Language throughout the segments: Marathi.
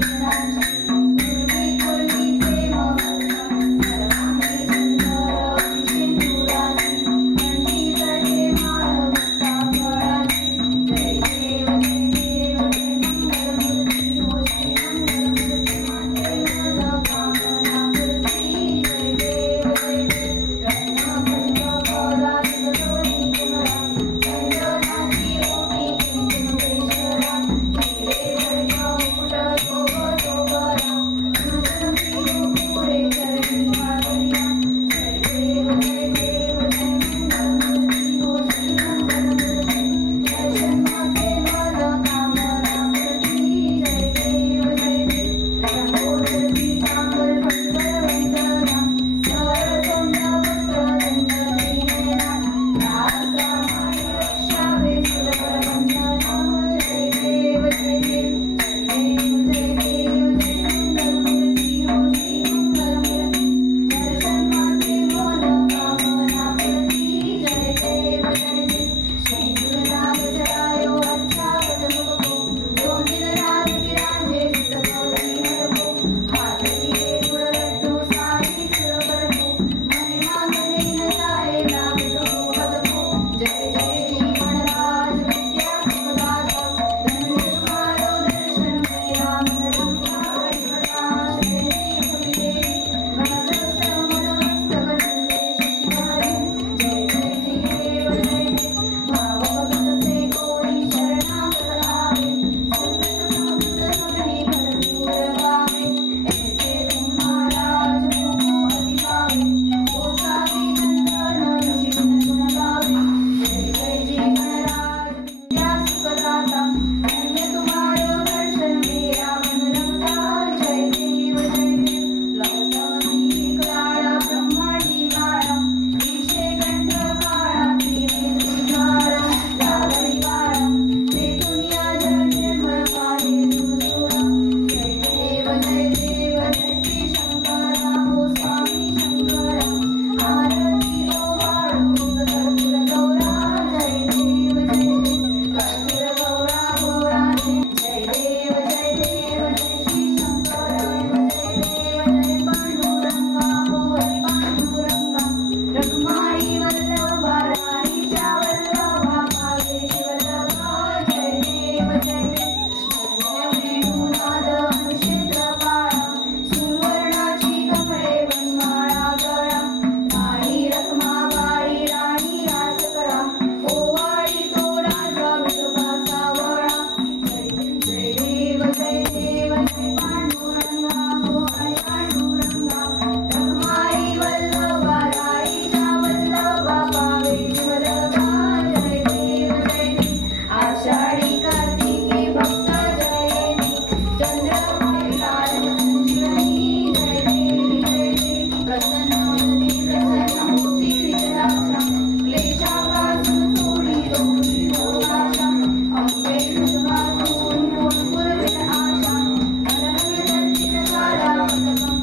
Thank you. Thank you.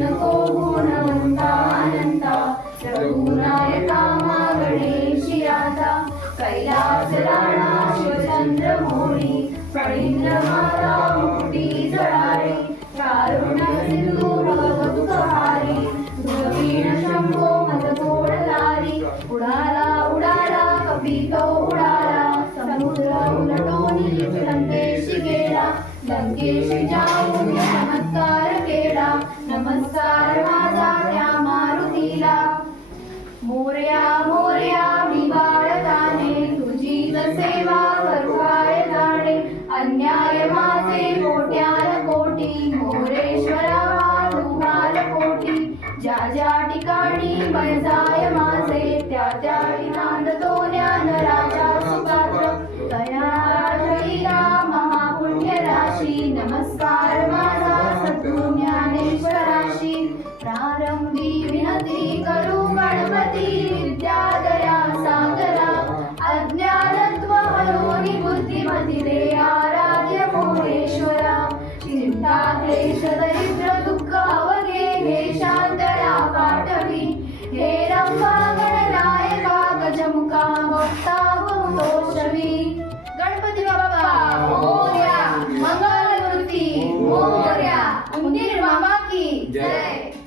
नको गुणवंता अनंता रघुनायका मागणेशियाता कैलास राणा शिवचंद्र मोरी फणींद्र माता मोठी जळारे कारुण सिंधू भगतुकहारी दुर्वीण शंभो मत तोडलारी उडाला उडाला कपी तो उडाला समुद्र उलटोनी लंकेश गेला लंकेश जाऊ ज्या ठिकाणी मळजाय माझे त्या त्या विनांद तो ज्ञान राजा सुपात्र. कयाळीला महापुण्य राशी नमस्कार माझा सद्गुरु ज्ञानेश्वराशी प्रारंभी विनती करू गणपती विद्यादया सागरा. अज्ञानत्व हरोनी बुद्धिमती दे आराध्य मोहेश्वरा. चिंता क्लेश दरिद्र Yeah.